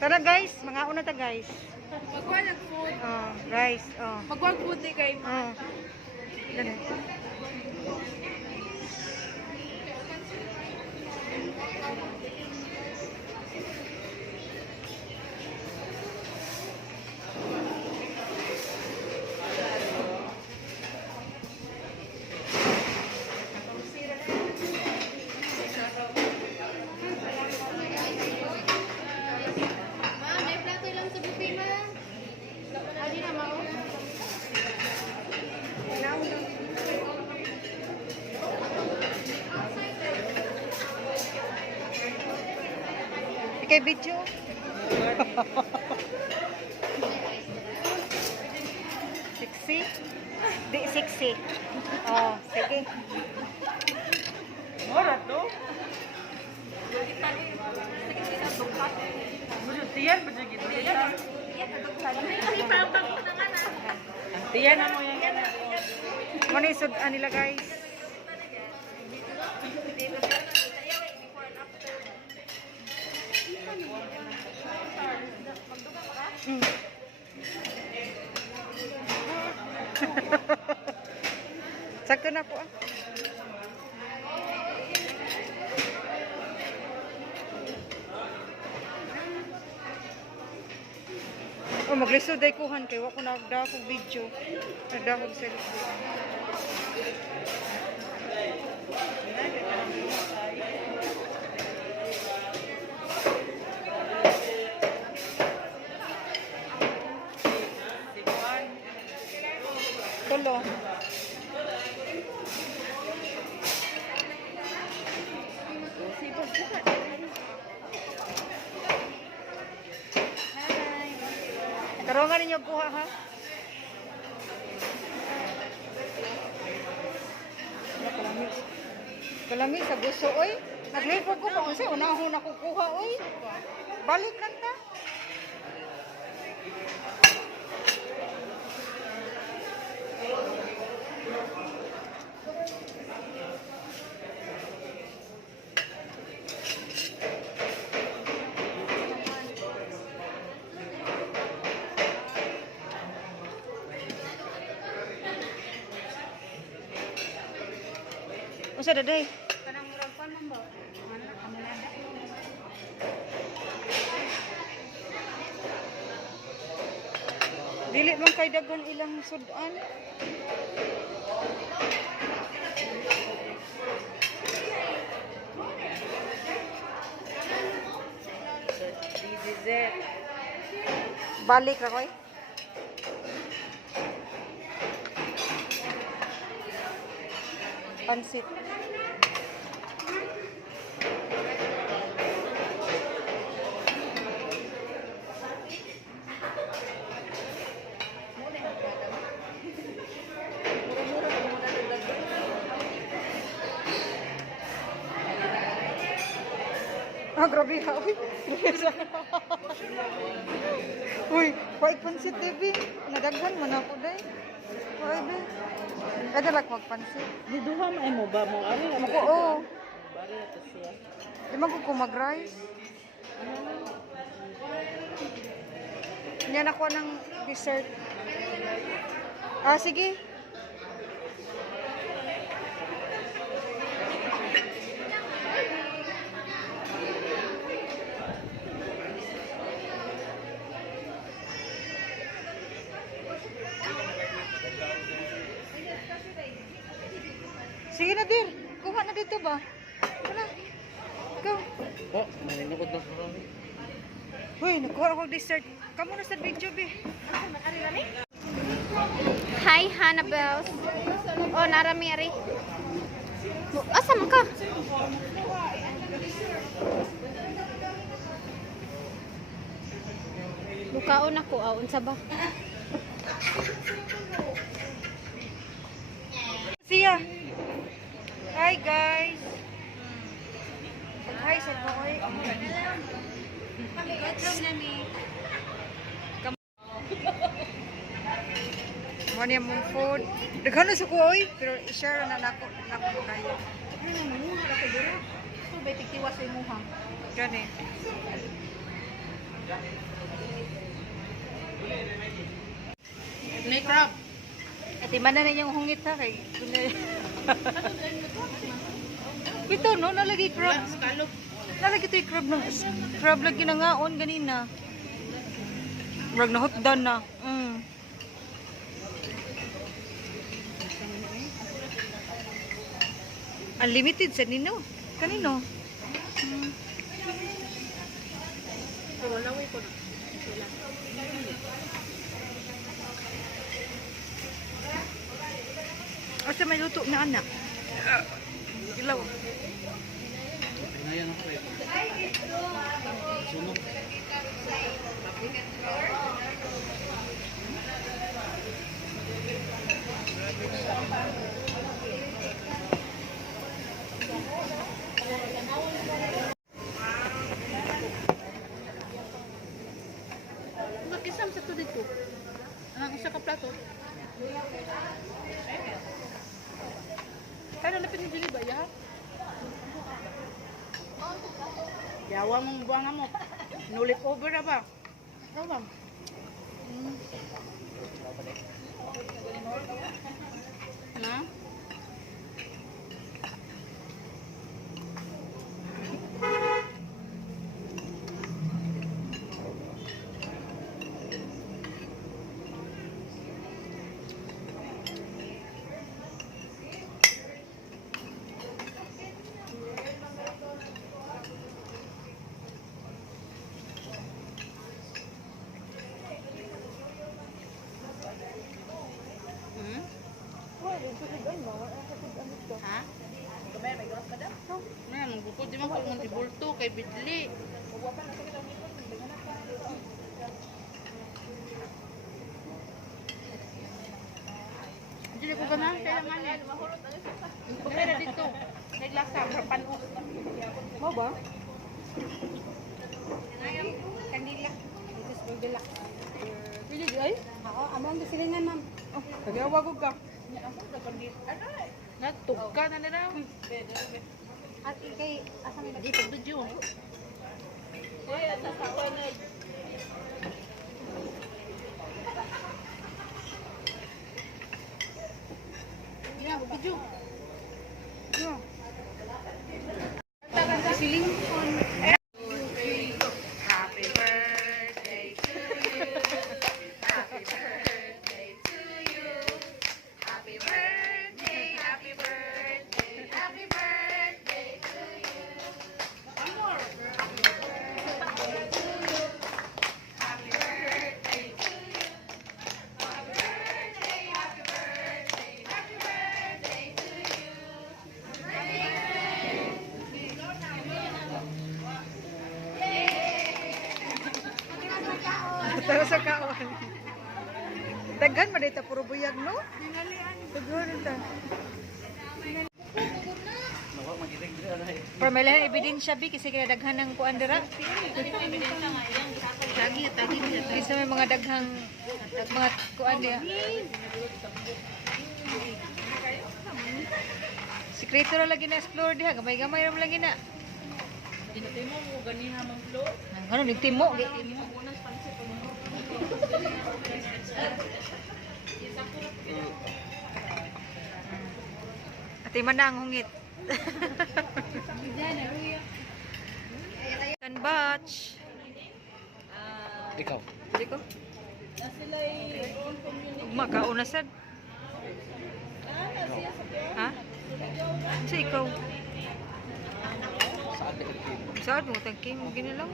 Tara guys, mga una ta guys. Magwa ng food. Oh, guys, oh. Magwa food ni kay Oh. Ganun. may plato lang sa buffet ma. Adi na mao. Ikay video. Sexy? Di sexy. Oh, sige. Mora to. Tiyan ba dyan gito? Tiyan na mo yan. Muna isudan nila guys. Mm. Sakto na po ah. Oh, maglisod ay kuhan kay wa ko nagda ko video. Nagda ko cellphone. Tulo. Karongan ninyo kuha ha. Kalami sa gusto oy. Naglipod ko pa kasi unahon ako kuha oy. Balik lang ta. Usa daday. Kanang murag pan man ba? Ano kamunada? Dili man kay daghan ilang sudan. Balik ra koy. Pansit. Ah, grabe ha. Uy, uy, wait pansit, Debbie. Nadaghan man ako, day. Uy, day. Kada lang magpansit. Di duha man mo ba mo ari na Ako, oo. Bari na to siya. Di man ko mag-rice. Yan ako ng dessert. Ah, sige. Sige na, dir. Kuha na dito ba? Wala. Go. Oh, malinukod na ko. Uy, nakuha ako dessert. Kamu na sa video, be. Hi Hannibals. Oh, narami ari. Asa man ka? Lukaon ako, unsa ba? Siya. Hi, guys. Hi, sa boy. Ano yung mong food? Daghan na sa ko, oy. Pero i-share na nako kayo. ba tigtiwas sa imuha? Gani. May crab. Ati man na yung hungit ha kay. Ito no, nalagi crab. Scallop. Nalagi ito yung crab ng crab lagi na ngaon ganina. Brag na hotdan na. Unlimited sa nino. Kanino? Pero laway ko na. Asa may luto na anak? Ilaw. Ngayon ako eh. Sunog. Mag-isam sa to dito. Ang isa ka plato. Kaya napit ni Billy ba ya? Yawa mong buwanga mo. Nulit over na ba? Ano ba? Na? Ha? Ano, magbukod di man ko ng tibulto kay Bidli. Dili ko ganahan kailangan eh. Kaya na dito. Naglasa, panos. Mo ba? Kandila. Ito sa Bidila. Pili di ay? Ako, amang gasilingan ma'am. Oh, kagawa ko ka. Natugka na nila. At ikay, asa may dito video. Yeah, video. Yeah. Siling. Happy birthday to you. Happy birthday to you. Happy birthday, happy birthday, happy birthday to you. One more. Happy birthday to you. Happy birthday to you. Happy birthday, happy birthday, happy birthday to you. Tara sa kaon. Daghan man dito puro buyag no? Daghan ito. Pero may lahat ebidensya bi kasi kaya daghan ng kuan dira. Tagi. Kasi may mga daghang mga kuan diya. Sikreto ra lagi na explore diha, gamay-gamay ra lagi na. Tinatimo mo ganiha mong flow. Nang kanon nagtimo. Ati man na ang hungit. Kan batch. Ikaw. Di ko. Makauna sad. Ha? Sa ikaw. Saan ka? Saan mo tangking mo ginilang?